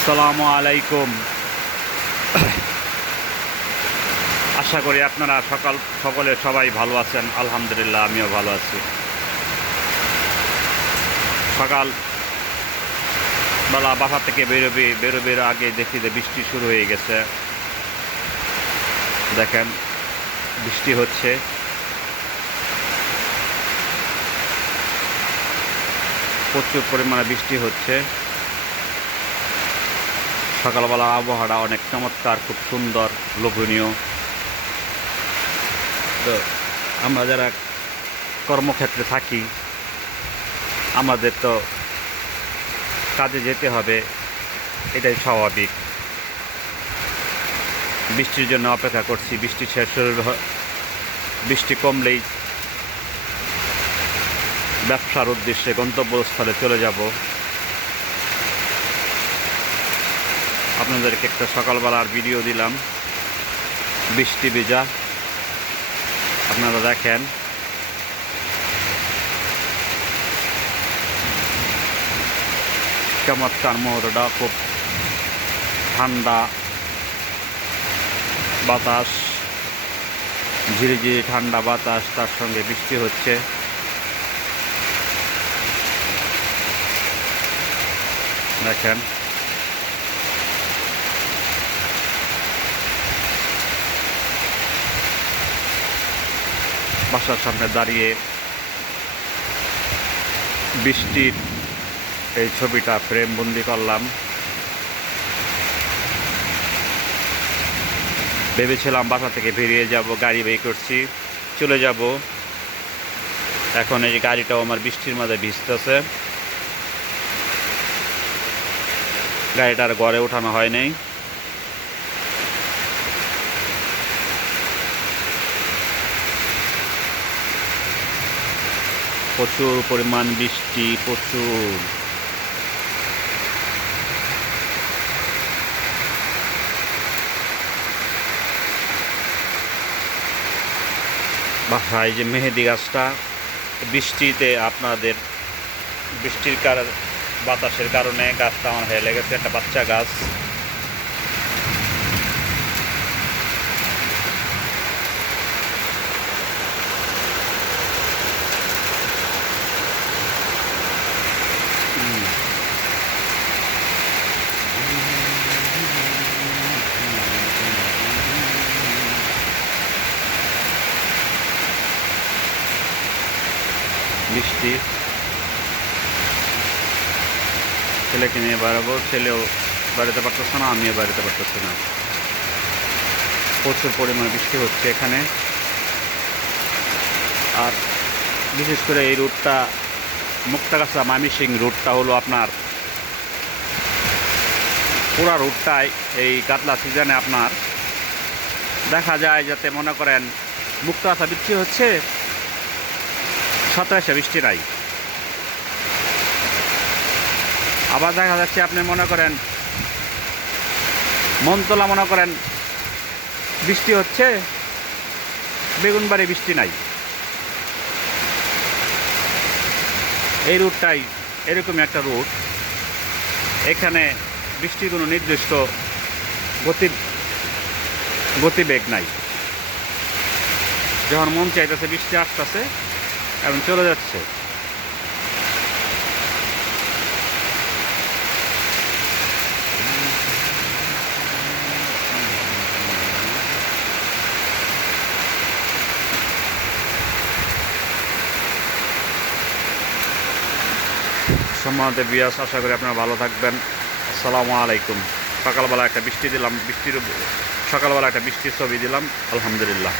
আসসালামু আলাইকুম। আশা করি আপনারা সকলে সবাই ভালো আছেন। আলহামদুলিল্লাহ, আমিও ভালো আছি। সকাল বেলা বাসা থেকে বেরোবের আগে দেখি যে বৃষ্টি শুরু হয়ে গেছে। দেখেন, বৃষ্টি হচ্ছে। প্রচুর পরিমাণে বৃষ্টি হচ্ছে। সকালবেলা আবহাওয়াটা অনেক চমৎকার, খুব সুন্দর, লোভনীয়। তো আমরা যারা কর্মক্ষেত্রে থাকি, আমাদের তো কাজে যেতে হবে, এটাই স্বাভাবিক। বৃষ্টির জন্য অপেক্ষা করছি। বৃষ্টি শেষ বৃষ্টি কমলেই ব্যবসার উদ্দেশ্যে গন্তব্যস্থলে চলে যাব। আপনাদেরকে একটা সকালবেলার ভিডিও দিলাম, বৃষ্টি ভেজা। আপনারা দেখেন, চমৎকার মুহূর্তটা। খুব ঠান্ডা বাতাস, ঝিরিঝিরি ঠান্ডা বাতাস, তার সঙ্গে বৃষ্টি হচ্ছে। দেখেন, বাসার সামনে দাঁড়িয়ে বৃষ্টির এই ছবিটা ফ্রেমবন্দি করলাম। ভেবেছিলাম বাসা থেকে বেরিয়ে যাব, গাড়ি বের করছি, চলে যাব। এখন এই গাড়িটাও আমার বৃষ্টির মধ্যে ভিজতেছে। গাড়িটার ঘরে ওঠানো হয় নাই। প্রচুর পরিমাণ বৃষ্টি, প্রচুর। বাসায় যে মেহেদি গাছটা, বৃষ্টিতে আপনাদের বৃষ্টির বাতাসের কারণে গাছটা আমার হয়ে লেগেছে। একটা বাচ্চা গাছ। বৃষ্টি, ছেলেকে নিয়ে বেরোবো, ছেলেও বেরোতে পারতেছে না, আমিও বেরোতে পারতেছি না। প্রচুর পরিমাণে বৃষ্টি হচ্ছে এখানে। আর বিশেষ করে এই রুটটা, মুক্তাগাছা ময়মনসিং রুটটা হলো আপনার, পুরা রুটটাই এই কাতলা সিজনে আপনার দেখা যায়, যাতে মনে করেন মুক্তাগাছা বৃষ্টি হচ্ছে, 27 বৃষ্টি নাই। আবার দেখা যাচ্ছে আপনি মনে করেন মনতলা, মনে করেন বৃষ্টি হচ্ছে, বেগুনবাড়ি বৃষ্টি নাই। এই রুটটাই এরকমই একটা রুট। এখানে বৃষ্টির কোনো নির্দিষ্ট গতিবেগ নাই। যখন মন চাইতেছে বৃষ্টি আসতেছে এবং চলে যাচ্ছে। সম্মানিত বিয়াস, আশা করি আপনারা ভালো থাকবেন। আসসালামু আলাইকুম। সকালবেলা একটা বৃষ্টি দিলাম, সকালবেলা একটা বৃষ্টির ছবি দিলাম। আলহামদুলিল্লাহ।